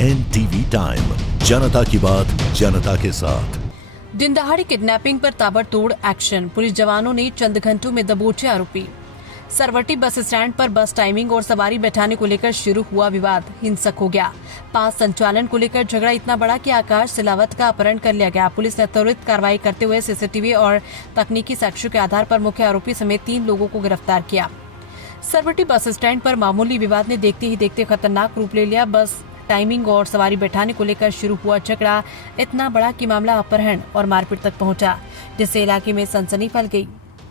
NTV time, जनता की बात जनता के साथ। दिन दहाड़ी किडनैपिंग पर ताबड़तोड़ एक्शन, पुलिस जवानों ने चंद घंटों में दबोचे आरोपी। सरवटी बस स्टैंड पर बस टाइमिंग और सवारी बैठाने को लेकर शुरू हुआ विवाद हिंसक हो गया। पास संचालन को लेकर झगड़ा इतना बड़ा कि आकाश सिलावत का अपहरण कर लिया गया। पुलिस ने त्वरित कार्रवाई करते हुए सीसीटीवी और तकनीकी साक्ष्यों के आधार पर मुख्य आरोपी समेत 3 लोगों को गिरफ्तार किया। सरवटी बस स्टैंड पर मामूली विवाद ने देखते ही देखते खतरनाक रूप ले लिया। बस टाइमिंग और सवारी बैठाने को लेकर शुरू हुआ झगड़ा इतना बड़ा कि मामला अपहरण और मारपीट तक पहुंचा, जिससे इलाके में सनसनी फैल गई।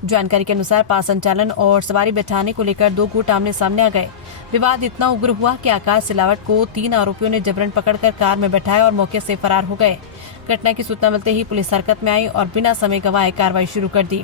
जानकारी के अनुसार पास संचालन और सवारी बैठाने को लेकर 2 गुट आमने सामने आ गए। विवाद इतना उग्र हुआ कि आकाश सिलावट को 3 आरोपियों ने जबरन पकड़कर कार में बैठाया और मौके से फरार हो गए। घटना की सूचना मिलते ही पुलिस हरकत में आई और बिना समय गंवाए कार्रवाई शुरू कर दी।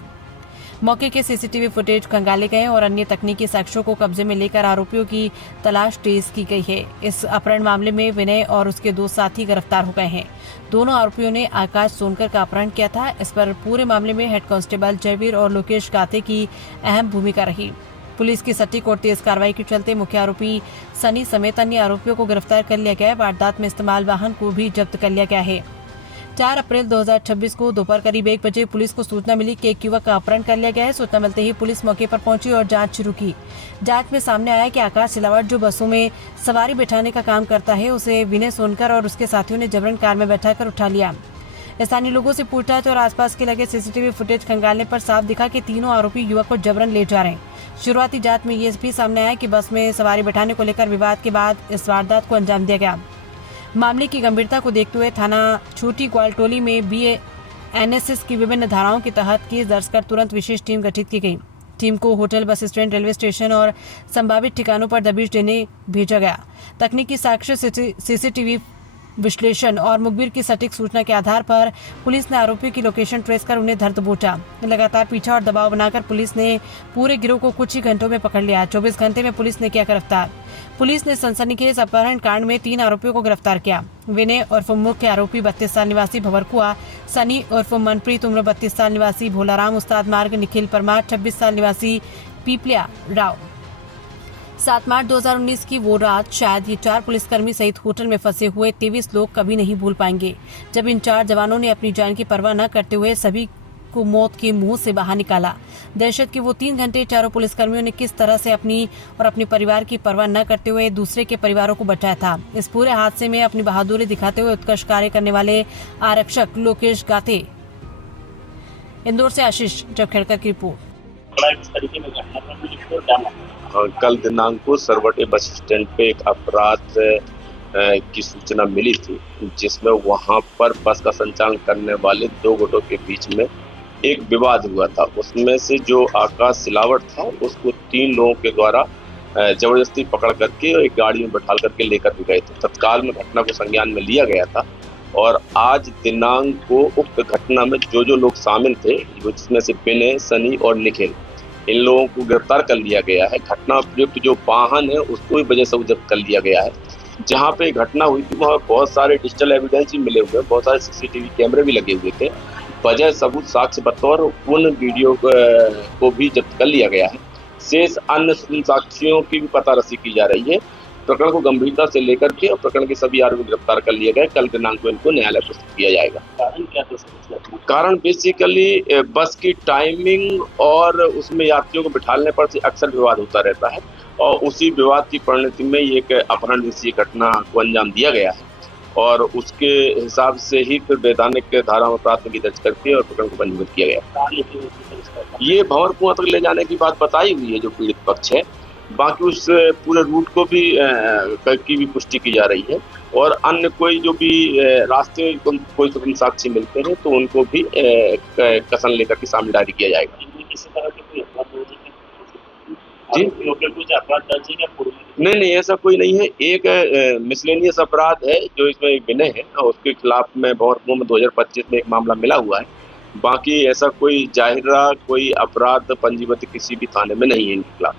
मौके के सीसीटीवी फुटेज खंगाले गए और अन्य तकनीकी साक्ष्यों को कब्जे में लेकर आरोपियों की तलाश तेज की गई है। इस अपहरण मामले में विनय और उसके 2 साथी गिरफ्तार हो गए हैं। दोनों आरोपियों ने आकाश सोनकर का अपहरण किया था। इस पर पूरे मामले में हेड कांस्टेबल जयवीर और लोकेश गाते की अहम भूमिका रही। पुलिस की सटीक और तेज कार्रवाई के चलते मुख्य आरोपी सनी समेत अन्य आरोपियों को गिरफ्तार कर लिया गया है। वारदात में इस्तेमाल वाहन को भी जब्त कर लिया गया है। 4 अप्रैल 2026 को दोपहर करीब 1 बजे पुलिस को सूचना मिली कि एक युवक का अपहरण कर लिया गया है। सूचना मिलते ही पुलिस मौके पर पहुंची और जांच शुरू की। जांच में सामने आया कि आकाश सिलावट जो बसों में सवारी बैठाने का काम करता है, उसे विनय सोनकर और उसके साथियों ने जबरन कार में बैठाकर उठा लिया। स्थानीय लोगों से पूछताछ और आसपास के लगे सीसीटीवी फुटेज खंगालने पर साफ दिखा कि तीनों आरोपी युवक को जबरन ले जा रहे हैं। शुरुआती जांच में ये भी सामने आया कि बस में सवारी बैठाने को लेकर विवाद के बाद इस वारदात को अंजाम दिया गया। मामले की गंभीरता को देखते हुए थाना छोटी ग्वालटोली में BANSS की विभिन्न धाराओं के तहत केस दर्ज कर तुरंत विशेष टीम गठित की गई। टीम को hotel, bus stand, railway station और संभावित ठिकानों पर दबिश देने भेजा गया। तकनीकी साक्ष्य, सीसीटीवी विश्लेषण और मुखबिर की सटीक सूचना के आधार पर पुलिस ने आरोपियों की लोकेशन ट्रेस कर उन्हें धर दबोचा। लगातार पीछा और दबाव बनाकर पुलिस ने पूरे गिरोह को कुछ ही घंटों में पकड़ लिया। 24 घंटे में पुलिस ने किया गिरफ्तार। पुलिस ने सनसनीखेज अपहरण कांड में 3 आरोपियों को गिरफ्तार किया। विनय उर्फ मुख्य आरोपी 32 साल निवासी भवरकुआ, सनी उर्फ मनप्रीत उम्र 32 साल निवासी भोलाराम उस्ताद मार्ग, निखिल परमार 26 साल निवासी पीपलिया राव। 7 मार्च 2019 की वो रात शायद ये 4 पुलिसकर्मी सहित होटल में फंसे हुए 23 लोग कभी नहीं भूल पाएंगे, जब इन 4 जवानों ने अपनी जान की परवाह न करते हुए सभी को मौत के मुंह से बाहर निकाला। दहशत के वो 3 घंटे चारों पुलिसकर्मियों ने किस तरह से अपनी और अपने परिवार की परवाह न करते हुए दूसरे के परिवारों को बचाया था। इस पूरे हादसे में अपनी बहादुरी दिखाते हुए उत्कृष्ट कार्य करने वाले आरक्षक लोकेश गाते। इंदौर से आशीष जबखेड़कर की रिपोर्ट। कल दिनांक को सरवटे बस स्टैंड पे एक अपराध की सूचना मिली थी, जिसमें वहां पर बस का संचालन करने वाले 2 गुटों के बीच में एक विवाद हुआ था। उसमें से जो आकाश सिलावट था, उसको 3 लोगों के द्वारा जबरदस्ती पकड़ करके एक गाड़ी में बैठा करके लेकर भी गए थे। तत्काल में घटना को संज्ञान में लिया गया था और आज दिनांक को उक्त घटना में जो लोग शामिल थे, जिसमें से विनय, सनी और निखिल, इन लोगों को गिरफ्तार कर लिया गया है। घटना प्रयुक्त जो वाहन है उसको भी वजह से जब्त कर लिया गया है। जहाँ पे घटना हुई थी वहाँ बहुत सारे डिजिटल एविडेंस भी मिले हुए, बहुत सारे सीसीटीवी कैमरे भी लगे हुए थे। वजह सबूत साक्ष्य बतौर उन वीडियो को भी जब्त कर लिया गया है। शेष अन्य साक्ष्यों की भी पता रसी की जा रही है। प्रकरण को गंभीरता से लेकर के और प्रकरण के सभी आरोपी गिरफ्तार कर लिए गए। कल दिनांक को इनको न्यायालय प्रस्तुत किया जाएगा। कारण क्या था? कारण बेसिकली बस की टाइमिंग और उसमें यात्रियों को बिठाने पर से अक्सर विवाद होता रहता है और उसी विवाद की परिणति में ये एक अपहरण जैसी घटना को अंजाम दिया गया है और उसके हिसाब से ही फिर वैधानिक धारा में प्राथमिकी दर्ज करके और प्रकरण को पंजीबद्ध किया गया। ये भंवरकुआं तक ले जाने की बात बताई हुई है जो पीड़ित पक्ष है। बाकी उस पूरे रूट को भी की भी पुष्टि की जा रही है और अन्य कोई जो भी रास्ते में कोई स्वतंत्र साक्षी मिलते हैं तो उनको भी कसन लेकर के सामने डायरी किया जाएगा। जी नहीं, ऐसा कोई नहीं है। एक मिसलेनियस अपराध है जो इसमें एक विनय है और उसके खिलाफ में भंवरकुआं में 2025 में एक मामला मिला हुआ है। बाकी ऐसा कोई जाहिरा कोई अपराध पंजीबद्ध किसी भी थाने में नहीं है इनके खिलाफ।